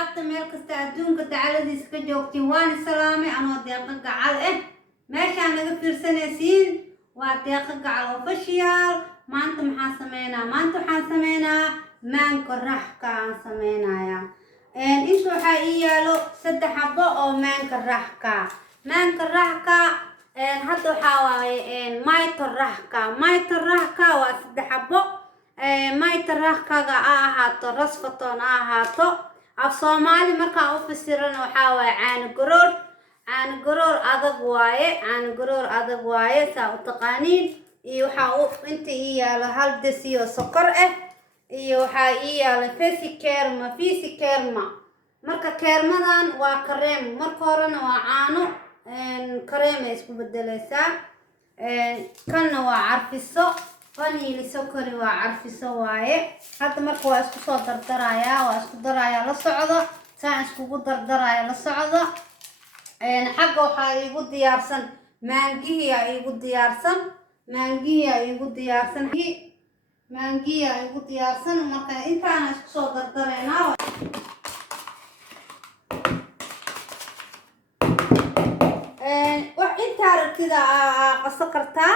أصحابته ملك استعدون قد على ذي سكجوكتي وان سلامي أنا ديقق على ماشي أنا قفير سنسين وديقق على وفشيال ما أنتم حاسمينا ما أنكر رحكا سمينا يا إن إنتو حقيقة لو سد حبة أو ما أنكر رحكا إن هادو حاوي إن مايت الرحكا وسد حبة مايت الرحكا هاتو رصفتون هاتو af Soomaali markaan u fasirano waxa way caan garoor adag waaye saa u taqaaniin iyo waxa uu inta yaalo hal dasiyo sokor iyo waxa yaalo fisi kerma marka kermadan waa kareem marka horena waa caano kareem ay isku bedelaysaa kana waa carfiso vanili sokori waa carfiso waaye hadda marka waa isku soo dardarayaa la socdo saan iskugu dardarayaa la socdo xagga waxaa igu diyaarsan maangiya igu diyaarsan marka intaana isku soo dardaraynaa wax inta aragtida qaso kartaa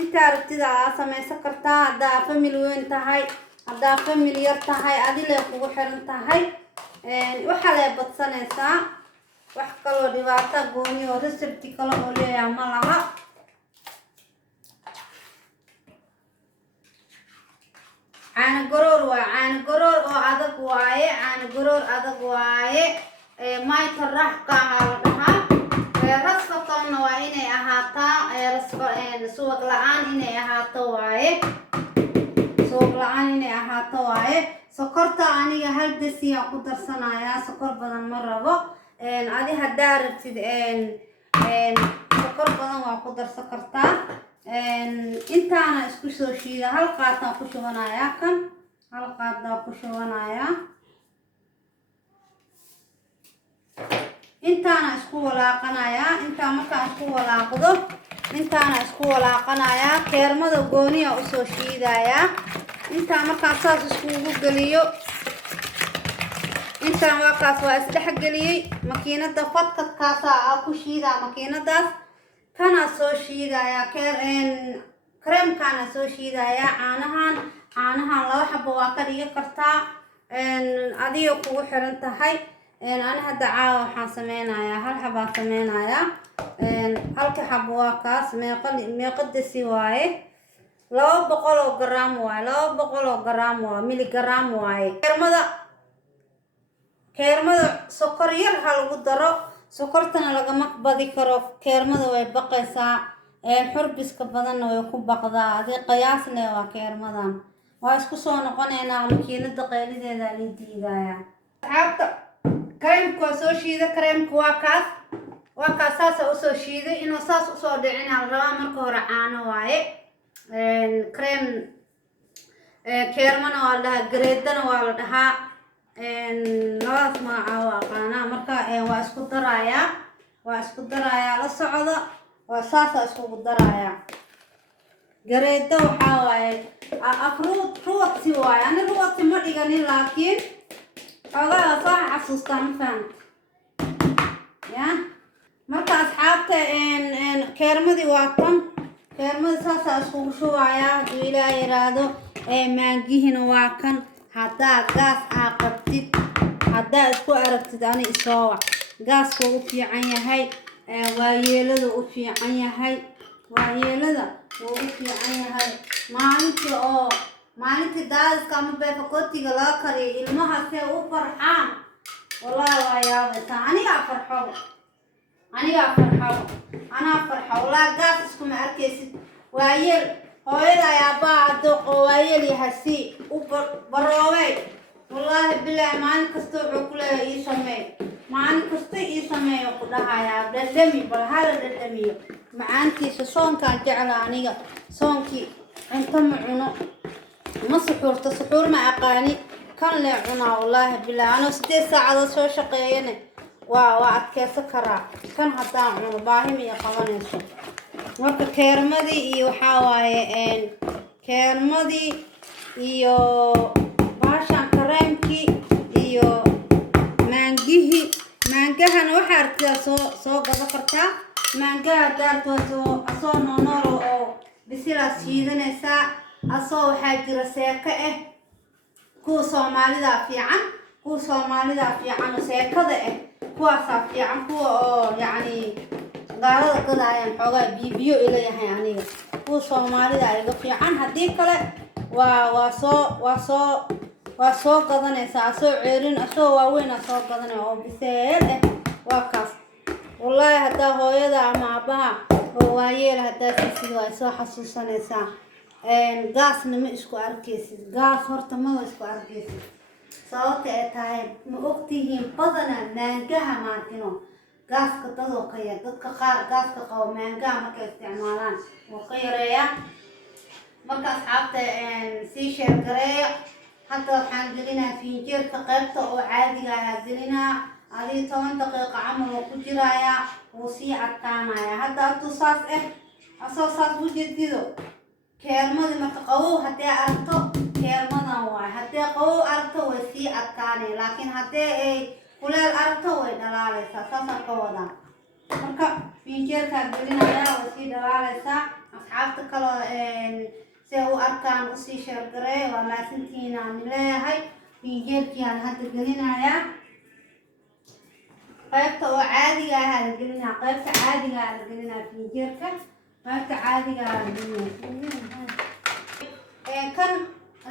inta aragtida samaysan kartaa haddaa family weyn tahay haddaa family yar tahay adile kugu xiran tahay waxa la badsanaysaa wax kaloo dhibaato gooni oo recipe kale oo leeyahay ma laha caano garoor oo adag waaye mayta raxka la dhahaa rasfatona waa inay ahaataa subag la'aan inay ahaato waaye sokorta aniga hal dasiya ku darsanayaa sokor badan ma rabo adi haddaa rabtid sokor badan waa ku darsan kartaa intaana isku soo shiida hal qaadaan ku shubanayaa intaana isku walaaqanayaa keermada gooniya u soo shiidayaa intaa markaan saas iskugu geliyo intaan waa isdhex geliyay makiinada fadkadkaasa ku shiidaa makiinadaas kana soo shiidayaa kareemkaana soo shiidayaa caanahan laba xabo waa ka dhigi kartaa adiga kugu xiran tahay أنا هذا waxaan sameeynayaa hal xabaa sameeynayaa halka xabo waa kaas meeqadasi waaye 200 gram waaye miligram waaye keermada sokor yar hal lagu daro sokortana lagama badi karo keermada way baqaysaa xurbiska badanna way ku baqdaa adii qiyaas leh waa keermadan waa isku soo noqonaynaa makiinada qaylideeda la diidaya asxaabta كريمك وسوشيده كريمك واكاس ساسا وسوشيده إنه ساس وصو دعين على الروا مركو رعانه واي كريم كيرمنا والله جريدنا والله نواس ما عواقنا مركا واسكو درايا للصعودة وساسا اسكو درايا جريده وحاواي أفروض روتي واي أنا روتي ما ديغاني لكن أولا صح حسوستان فهمت يا مركا أصحابته إن كيرمدي واطن كيرمدي ساسا أسكو شوايا دويلا يرادو مانجيهن واكن حدا غاس عاقبتid حدا اسكو أركتid أنا إسوا غاس كو فيعن يهي waayeelada u fiican yahay maalintii daadka ama beefakotiga laga kariyo ilmaha see u farxaan wallahi waa yaabaysaa anigaa farxo wallahi gaas iskuma arkaysid waayeel hooyada aabbaha adoqo waayeel yahasi u baroobay wallahi bilaahi maalin kasta wuxuu ku leeyahay ii sameeyo ku dhahayaa dhadhami bal hala dhadhamiyo macaantiisa soonkaan jecla aniga soonkii cunto ma cuno ما سحور ما أقاني كان لي عنا والله بالله أنا 6 ساعات سو شقينا وأكيد سكرة كان حتى عنا باهم يقبلني شو marka keermadii iyo waxa waaye keermadii iyo baashan kareemkii iyo maangahana waxaa aragtida soo gado kartaa maangaha daarto asoo noolo oo bisilaas shiidanaysaa asoo waxaa jira seeka kuwa Soomaalida fiican oo seekada kuwaasaa fiican kuwa oo yacni gaalada gadayaan xoogaa biyo ilayahay aniga kuwa Soomaalida iga fiican haddii kale waa soo gadanaysaa soo ceerin asoo waaweyn soo gadanay oo biseel waa kaas wallahi haddaa hooyada ama aabaha oo waayeel haddaa sidii way soo xasuusanaysaa gaasna ma isku arkaysid gaas horta ma isku arkaysid sababta ay tahay ma ogtihiin badanaa maangaha maantino gaaska dadoo ka yar dadka qaar gaaska qabo maangaha markay isticmaalaan oo ka yareeya marka asxaabta sii sheer gareeya hadda waxaan gelinaa fiinjeerka qaybta oo caadiga ah gelinaa adii 10 daqiiqo camal oo ku jiraya oo sii adkaanaya hadda atuu saas asoo saas u jeedido keermada marka qabow haddii aragto keermadan waay haddii qabow aragto way sii adkaanay laakiin haddii ay kuleel aragto way dhalaalaysaa saasaan ka wadaa marka fiinjeerkaa gelinaya way sii dhalaalaysaa asxaabta kale si u arkaan usii sheergareey waa maasantihiin aan leeyahay fiinjeerkiaan hadda gelinayaa qaybta oo caadiga ah la gelinaa qaybta caadiga ah la gelinaa fiinjeerka qaybta caadiga ah la gelinaa kan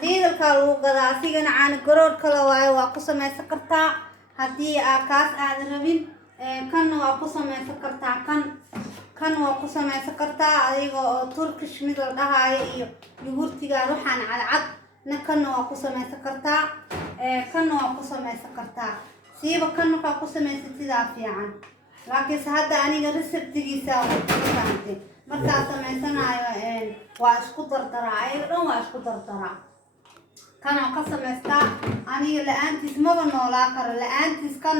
liidalka lagu gadaa asigana caana garoor kale waaye waa ku samaysan kartaa haddii kaas aad rabin kanna waa ku samaysan kartaa kan waa ku samaysan kartaa adiga oo Turkish mid la dhahayo iyo yogurtiga waxaan cadcad kanna waa ku samaysan kartaa kanna waa ku samaysan kartaa siiba kan waxa ku samaysan sidaa fiican laakiin hadda aniga receptigiisa waa ku saantay marka samaysanayo waa isku dardaraa ay dhan waa isku dardaraa kana ka samaystaa aniga la'aantiis maba noolaa karo la'aantiis kan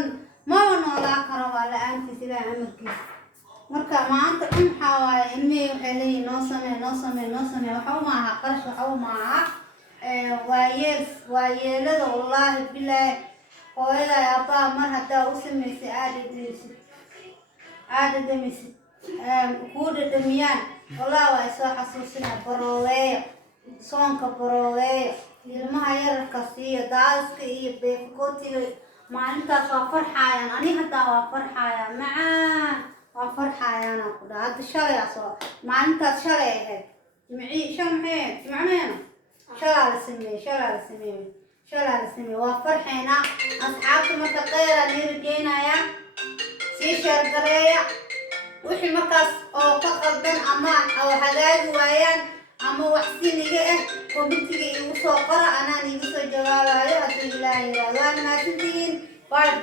maba noolaa karo waa la'aantiis ilaa amarkiis marka maanta waxa waaye ilmihii waxay leeyihiin noo samee waxa uma aha qarash waxa uma aha waayeelada wallaahi bilaahi hooyada aabbaha mar haddaa u samaysay aada dhamisid kuu dhadhamiyaan wallaahi waa isoo xasuusinaa barooweeyo soonka barooweeyo ilmaha yararka siiyo daaska iyo beefkootiga maalintaas waa farxayaan ani haddaa waa farxayaa macaan waa farxayaan ku dhaha hadda shalay maalintaas shalay ahayd jimcmeena shalaa la sameeyey waa farxaynaa asxaabta marka qeyra neerigeynaya sii sheergareeya wixii markaas oo ka qaldan ama oo hagaagi waayaan ama wax siniga koobitiga igu soo qora anaan igu soo jawaabayo haddii ilaahay yiraahdo waan maasantihiin bye